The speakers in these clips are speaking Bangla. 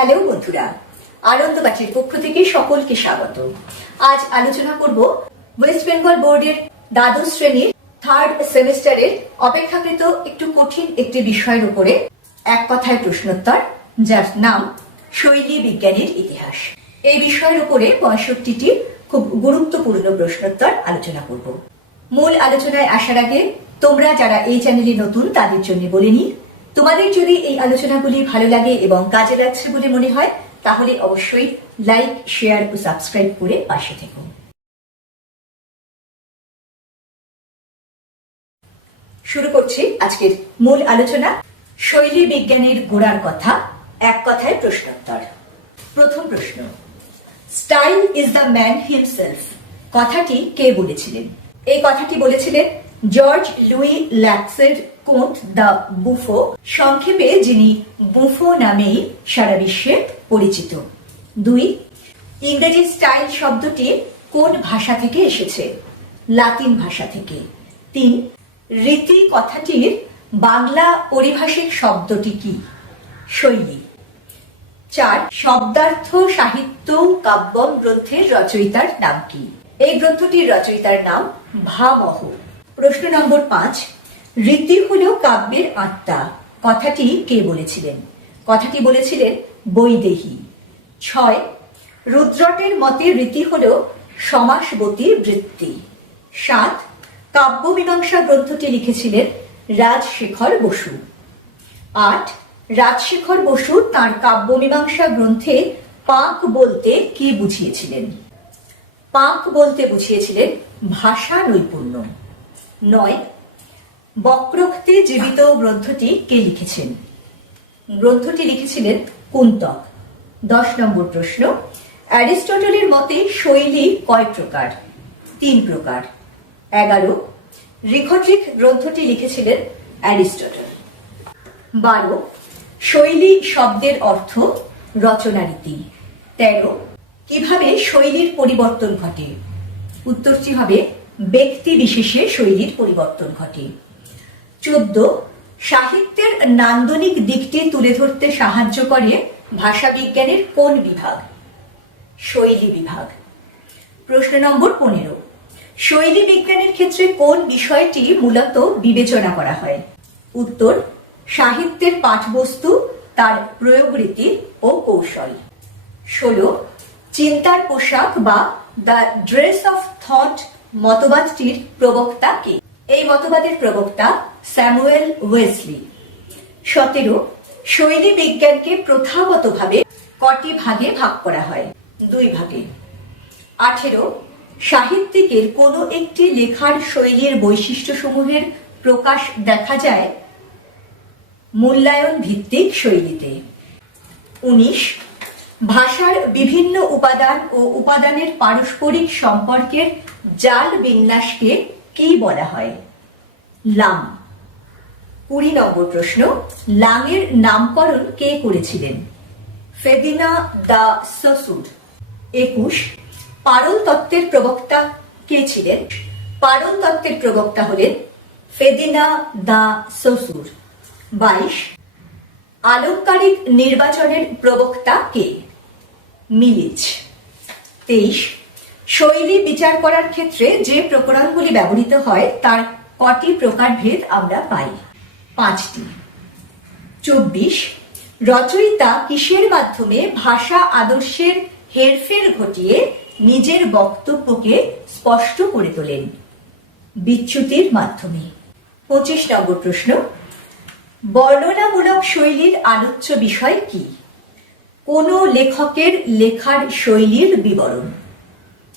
হ্যালো বন্ধুরা, আনন্দবাটির পক্ষ থেকে সকলকে স্বাগত। আজ আলোচনা করব ওয়েস্ট বেঙ্গল বোর্ডের দ্বাদশ শ্রেণির থার্ড সেমিস্টারের অপেক্ষাকৃত একটু কঠিন একটি বিষয়ের উপরে এক কথায় প্রশ্নোত্তর, যার নাম শৈলী বিজ্ঞানের ইতিহাস। এই বিষয়ের উপরে পঁয়ষট্টিটি খুব গুরুত্বপূর্ণ প্রশ্নোত্তর আলোচনা করব। মূল আলোচনায় আসার আগে তোমরা যারা এই চ্যানেলে নতুন তাদের জন্য বলে নিই তোমাদের যদি এই আলোচনাগুলি ভালো লাগে এবং কাজে লাগছে বলে মনে হয়, তাহলে অবশ্যই লাইক শেয়ার ও সাবস্ক্রাইব করে পাশে থেকো। শুরু করছি আজকের মূল আলোচনা, শৈলী বিজ্ঞানের গোড়ার কথা, এক কথায় প্রশ্নোত্তর। প্রথম প্রশ্ন style is the man himself কথাটি কে বলেছিলেন? এই কথাটি বলেছিলেন জর্জ লুই ল্যাক্সের কোঁত দ্য বুফো, সংক্ষেপে যিনি বুফো নামেই সারা বিশ্বে পরিচিত। দুই, ইংরেজি স্টাইল শব্দটি কোন ভাষা থেকে এসেছে? লাতিন ভাষা থেকে। তিন, রীতি কথাটির বাংলা পরিভাষিক শব্দটি কি? শৈলী। চার, শব্দার্থ সাহিত্য কাব্যম গ্রন্থের রচয়িতার নাম কি? এই গ্রন্থটির রচয়িতার নাম ভাবহ প্রশ্ন নম্বর পাঁচ রীতি হল কাব্যের আত্মা। কথাটি কে বলেছিলেন? কথাটি বলেছিলেন বৈদেহী। ছয়, রুদ্রটের মতে রীতি হল সমাসবতী বৃত্তি। সাত কাব্যমীমাংসা গ্রন্থটি লিখেছিলেন রাজশেখর বসু। আট, রাজশেখর বসু তার কাব্যমীমাংসা গ্রন্থে পাক বলতে কি বুঝিয়েছিলেন? পাক বলতে বুঝিয়েছিলেন ভাষা নৈপুণ্য। নয় বক্রোক্তি জীবিত গ্রন্থটি কে লিখেছেন? গ্রন্থটি লিখেছিলেন কুন্তক। দশ নম্বর প্রশ্ন, অ্যারিস্টটলের মতে শৈলী কয় প্রকার? তিন প্রকার। এগারো, রিখট্রিক গ্রন্থটি লিখেছিলেন অ্যারিস্টটল। বারো, শৈলী শব্দের অর্থ রচনারীতি তেরো, কীভাবে শৈলীর পরিবর্তন ঘটে? উত্তরটি হবে, ব্যক্তি বিশেষে শৈলীর পরিবর্তন ঘটে। চোদ্দ, সাহিত্যের নান্দনিক দিকটি তুলে ধরতে সাহায্য করে ভাষা বিজ্ঞানের কোন বিভাগ? শৈলী বিভাগ। প্রশ্ন নম্বর পনেরো, শৈলী বিজ্ঞানের ক্ষেত্রে কোন বিষয়টি মূলত বিবেচনা করা হয়? উত্তর, সাহিত্যের পাঠবস্তু, তার প্রয়োগ রীতি ও কৌশল। ষোলো, চিন্তার পোশাক বা দ্য ড্রেস অফ থট মতবাদটির প্রবক্তা কে? এই মতবাদের প্রবক্তা স্যামুয়েল ওয়েসলি। সতেরো, শৈলী বিজ্ঞানকে প্রথাগতভাবে কটি ভাগে ভাগ করা হয়? দুই ভাগে। আঠেরো, সাহিত্যিকের কোনো একটি লেখার শৈলীর বৈশিষ্ট্যসমূহের প্রকাশ দেখা যায় মূল্যায়ন ভিত্তিক শৈলীতে। উনিশ, ভাষার বিভিন্ন উপাদান ও উপাদানের পারস্পরিক সম্পর্কের জাল বিন্যাসকে কি বলা হয়? লাম। কুড়ি নম্বর প্রশ্ন লাংয়ের নামকরণ কে করেছিলেন? ফেদিনা দা সসুর। একুশ, পারল তত্ত্বের প্রবক্তা কে ছিলেন? পারল তত্ত্বের প্রবক্তা হলেন ফেদিনা দা সসুর। বাইশ, আলঙ্কারিক নির্বাচনের প্রবক্তা কে? মিলিচ। তেইশ শৈলী বিচার করার ক্ষেত্রে যে প্রকরণগুলি ব্যবহৃত হয়, তার কটি প্রকারভেদ আমরা পাই। পাঁচটি। চব্বিশ। রচয়িতা কিসের মাধ্যমে ভাষা আদর্শের হেরফের ঘটিয়ে নিজের বক্তব্যকে স্পষ্ট করে তোলেন? বিচ্যুতির মাধ্যমে। পঁচিশ নম্বর প্রশ্ন। বর্ণনামূলক শৈলীর আলোচ্য বিষয় কি? কোন লেখকের লেখার শৈলীর বিবরণ।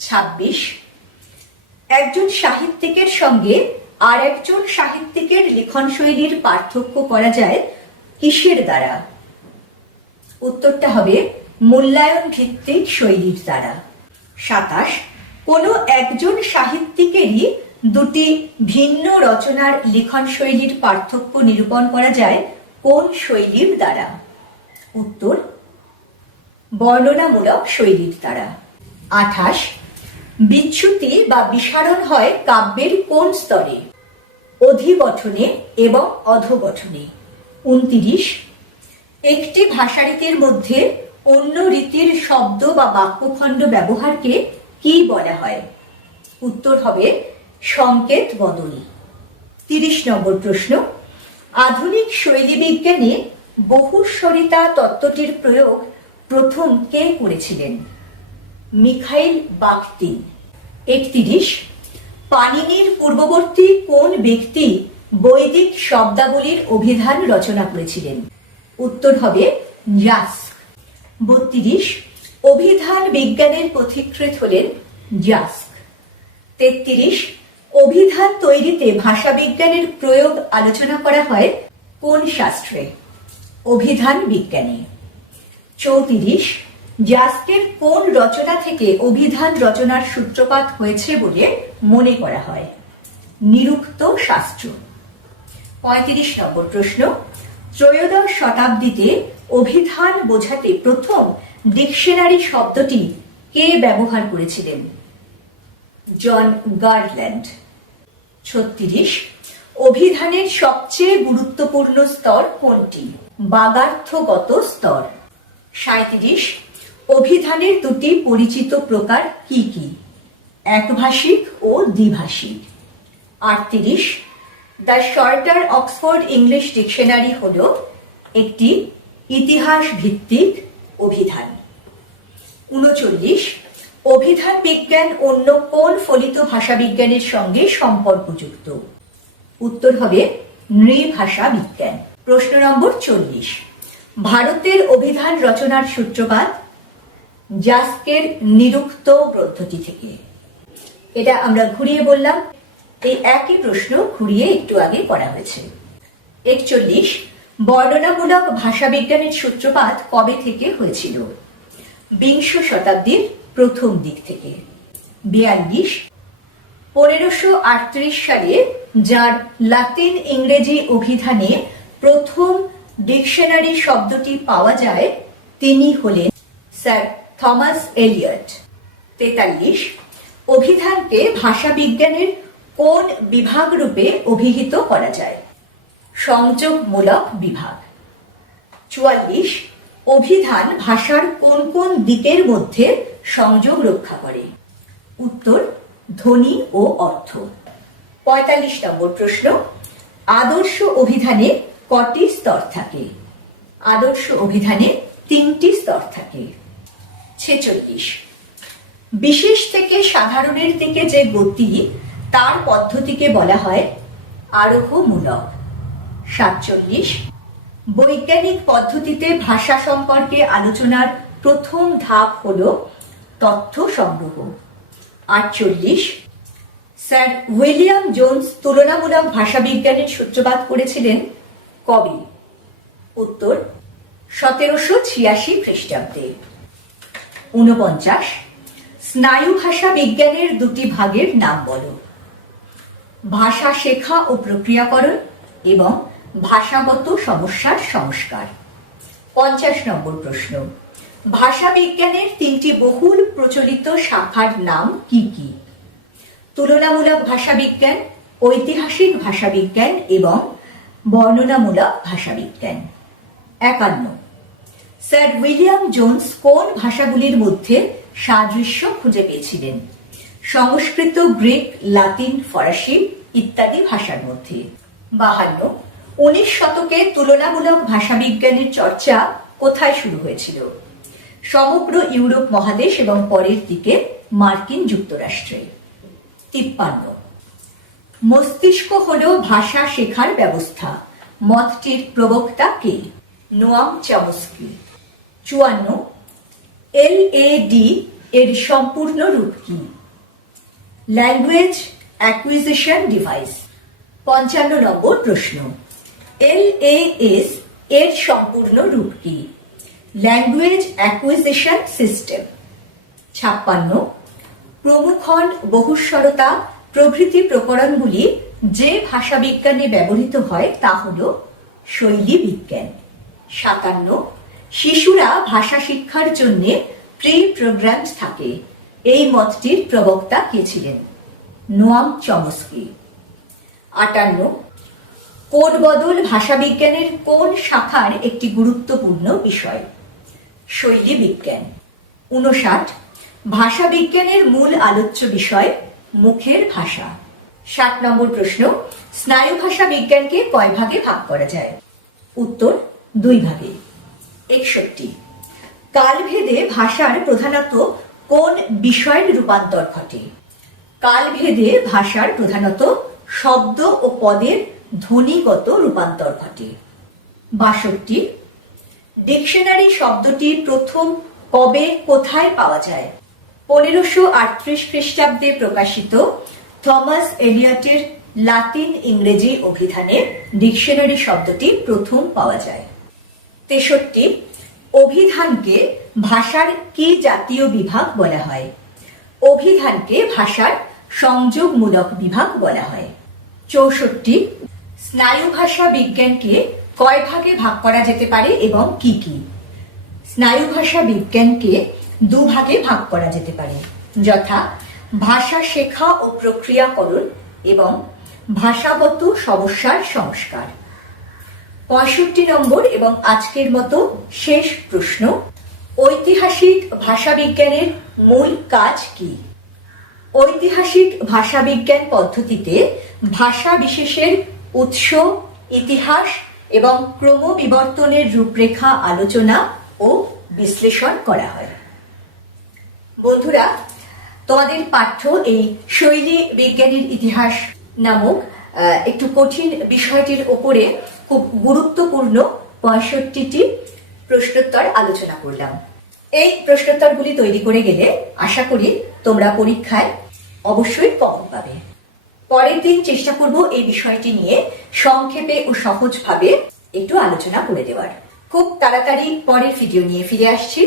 ছাব্বিশ। একজন সাহিত্যিকের সঙ্গে আর একজন সাহিত্যিকের লিখন শৈলীর পার্থক্য করা যায় কিসের দ্বারা? উত্তরটা হবে মূল্যায়ন ভিত্তিক শৈলীর দ্বারা। সাতাশ, কোনো একজন সাহিত্যিকেরই দুটি ভিন্ন রচনার লিখন শৈলীর পার্থক্য নিরূপণ করা যায় কোন শৈলীর দ্বারা? উত্তর, বর্ণনামূলক শৈলীর দ্বারা। আঠাশ বিচ্যুতি বা বিসারণ হয় কাব্যের কোন স্তরে? অধিগঠনে এবং অধগঠনে। উনতিরিশ। একটি ভাষারীতির মধ্যে অন্য রীতির শব্দ বা বাক্যখণ্ড ব্যবহারকে কি বলা হয়? উত্তর হবে সংকেত বদল। তিরিশ নম্বর প্রশ্ন। আধুনিক শৈলী বিজ্ঞানে বহুস্বরিতা তত্ত্বটির প্রয়োগ প্রথম কে করেছিলেন? মিখাইল বাখতিন একত্রিশ, পানিনির পূর্ববর্তী কোন ব্যক্তি বৈদিক শব্দাবলীর অভিধান রচনা করেছিলেন? উত্তর হবে জাস্ক বত্রিশ, অভিধান বিজ্ঞানের পথিকৃত হলেন জাস্ক তেত্রিশ, অভিধান তৈরিতে ভাষা বিজ্ঞানের প্রয়োগ আলোচনা করা হয় কোন শাস্ত্রে? অভিধান বিজ্ঞানে। চৌত্রিশ জাস্কের কোন রচনা থেকে অভিধান রচনার সূত্রপাত হয়েছে বলে মনে করা হয়? নিরুক্ত শাস্ত্র। পঁয়ত্রিশ নম্বর প্রশ্ন। ত্রয়োদশ শতাব্দীতে অভিধান বোঝাতে প্রথম ডিকশনারি শব্দটি কে ব্যবহার করেছিলেন? জন গার্ডল্যান্ড। ছত্রিশ। অভিধানের সবচেয়ে গুরুত্বপূর্ণ স্তর কোনটি? বাগার্থগত স্তর। সাঁত্রিশ অভিধানের দুটি পরিচিত প্রকার কি কি? একভাষিক ও দ্বিভাষিক। আটত্রিশ, the shorter Oxford English dictionary হল একটি ইতিহাস ভিত্তিক অভিধান। উনচল্লিশ, অভিধান বিজ্ঞান অন্য কোন ফলিত ভাষা বিজ্ঞানের সঙ্গে সম্পর্কযুক্ত? উত্তর হবে নৃভাষা বিজ্ঞান প্রশ্ন নম্বর চল্লিশ, ভারতের অভিধান রচনার সূত্রপাত জাস্কের নিরুক্ত পদ্ধতি থেকে। এটা আমরা ঘুরিয়ে বললাম, এই একই প্রশ্ন ঘুরিয়ে একটু আগে করা হয়েছে। একচল্লিশ, বর্ণনামূলক ভাষা বিজ্ঞানের সূত্রপাত কবে থেকে হয়েছিল? বিংশ শতাব্দীর প্রথম দিক থেকে। বিয়াল্লিশ, পনেরোশো আটত্রিশ সালে যার লাতিন ইংরেজি অভিধানে প্রথম ডিকশনারি শব্দটি পাওয়া যায়, তিনি হলেন স্যার থমাস এলিয়ট। তেতাল্লিশ, অভিধানকে ভাষা বিজ্ঞানের কোন বিভাগ রূপে অভিহিত করা যায়? সংযোগমূলক বিভাগ। চুয়াল্লিশ, অভিধান ভাষার কোন কোন দিকের মধ্যে সংযোগ রক্ষা করে? উত্তর, ধ্বনি ও অর্থ। পঁয়তাল্লিশ নম্বর প্রশ্ন, আদর্শ অভিধানে কটি স্তর থাকে? আদর্শ অভিধানে তিনটি স্তর থাকে। ছেচল্লিশ। বিশেষ থেকে সাধারণের দিকে যে গতি, তার পদ্ধতিকে বলা হয় আরোহমূলক। সাতচল্লিশ। বৈজ্ঞানিক পদ্ধতিতে ভাষা সম্পর্কে আলোচনার প্রথম ধাপ হল তথ্য সংগ্রহ। আটচল্লিশ। স্যার উইলিয়াম জোন্স তুলনামূলক ভাষাবিজ্ঞানের সূত্রপাত করেছিলেন কবে? উত্তর, সতেরোশো ছিয়াশি খ্রিস্টাব্দে। ঊনপঞ্চাশ, স্নায়ু ভাষা বিজ্ঞানের দুটি ভাগের নাম বলো। ভাষা শেখা ও প্রক্রিয়াকরণ এবং ভাষাগত সমস্যার সংস্কার। পঞ্চাশ নম্বর প্রশ্ন, ভাষা বিজ্ঞানের তিনটি বহুল প্রচলিত শাখার নাম কি কি? তুলনামূলক ভাষাবিজ্ঞান ঐতিহাসিক ভাষাবিজ্ঞান এবং বর্ণনামূলক ভাষাবিজ্ঞান একান্ন স্যার উইলিয়াম জোন্স কোন ভাষাগুলির মধ্যে সাদৃশ্য খুঁজে পেয়েছিলেন? সংস্কৃত, গ্রিক, লাতিন, ফরাসি ইত্যাদি ভাষার মধ্যে। বাহান্ন। উনিশ শতকে তুলনামূলক ভাষাবিজ্ঞানের চর্চা কোথায় শুরু হয়েছিল? সমগ্র ইউরোপ মহাদেশ এবং পরের দিকে মার্কিন যুক্তরাষ্ট্রে। তিপ্পান্ন। মস্তিষ্ক হল ভাষা শেখার ব্যবস্থা। মতটির প্রবক্তা কে? নোয়াম চামস্কি চুয়ান্ন এল এ ডি এর সম্পূর্ণ রূপ কি? ল্যাঙ্গুয়েজ অ্যাকুইজিশন ডিভাইস পঞ্চান্ন নম্বর প্রশ্ন। এল এ এস এর সম্পূর্ণ রূপ কি? ল্যাঙ্গুয়েজ অ্যাকুইজিশন সিস্টেম ছাপ্পান্ন। প্রমুখন বহুস্বরতা প্রভৃতি প্রকরণগুলি যে ভাষাবিজ্ঞানে ব্যবহৃত হয় তা হল শৈলী বিজ্ঞান সাতান্ন। শিশুরা ভাষা শিক্ষার জন্য প্রি প্রোগ্রাম থাকে। এই মতটির প্রবক্তা কে ছিলেন? Noam Chomsky. আটান্ন কোড বদল ভাষাবিজ্ঞানের কোন শাখার একটি গুরুত্বপূর্ণ বিষয়? শৈলী বিজ্ঞান উনষাট ভাষা বিজ্ঞানের মূল আলোচ্য বিষয় মুখের ভাষা। ষাট নম্বর প্রশ্ন, স্নায়ু ভাষা বিজ্ঞানকে কয় ভাগে ভাগ করা যায়? উত্তর, দুই ভাগে। একষট্টি। কালভেদে ভাষার প্রধানত কোন বিষয়ের রূপান্তর ঘটে? কালভেদে ভাষার প্রধানত শব্দ ও পদের ধ্বনিগত রূপান্তর ঘটে। বাষট্টি। ডিকশনারি শব্দটি প্রথম কবে কোথায় পাওয়া যায়? পনেরোশো আটত্রিশ খ্রিস্টাব্দে প্রকাশিত থমাস এলিয়টের লাতিন ইংরেজি অভিধানে ডিকশনারি শব্দটি প্রথম পাওয়া যায়। তেষট্টি, অভিধানকে ভাষার কি জাতীয় বিভাগ বলা হয়? অভিধানকে ভাষার সংযোগমূলক বিভাগ বলা হয়। চৌষট্টি, স্নায়ু ভাষা বিজ্ঞানকে কয় ভাগে ভাগ করা যেতে পারে এবং কি কি? স্নায়ু ভাষা বিজ্ঞানকে দুভাগে ভাগ করা যেতে পারে। যথা, ভাষা শেখা ও প্রক্রিয়াকরণ এবং ভাষাগত সমস্যার সংস্কার। পঁয়ষট্টি নম্বর এবং আজকের মতো শেষ প্রশ্ন। ঐতিহাসিক ভাষাবিজ্ঞানের মূল কাজ কি? ঐতিহাসিক ভাষাবিজ্ঞান পদ্ধতিতে ভাষা বিশেষের উৎস, ইতিহাস এবং ক্রমবিবর্তনের রূপরেখা আলোচনা ও বিশ্লেষণ করা হয়। বন্ধুরা, তোমাদের পাঠ্য এই শৈলী বিজ্ঞানীর ইতিহাস নামক একটু কঠিন বিষয়টির ওপরে খুব গুরুত্বপূর্ণ পঁয়ষট্টিটি প্রশ্নোত্তর আলোচনা করলাম। এই প্রশ্নোত্তরগুলি তৈরি করে গেলে আশা করি তোমরা পরীক্ষায় অবশ্যই কম পাবে। পরের দিন চেষ্টা করব এই বিষয়টি নিয়ে সংক্ষেপে ও সহজভাবে একটু আলোচনা করে দেওয়ার। খুব তাড়াতাড়ি পরের ভিডিও নিয়ে ফিরে আসছি।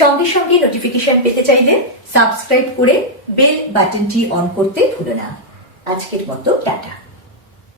সঙ্গে সঙ্গে নোটিফিকেশন পেতে চাইলে সাবস্ক্রাইব করে বেল বাটনটি অন করতে ভুলো না। আজকের মতো টাটা।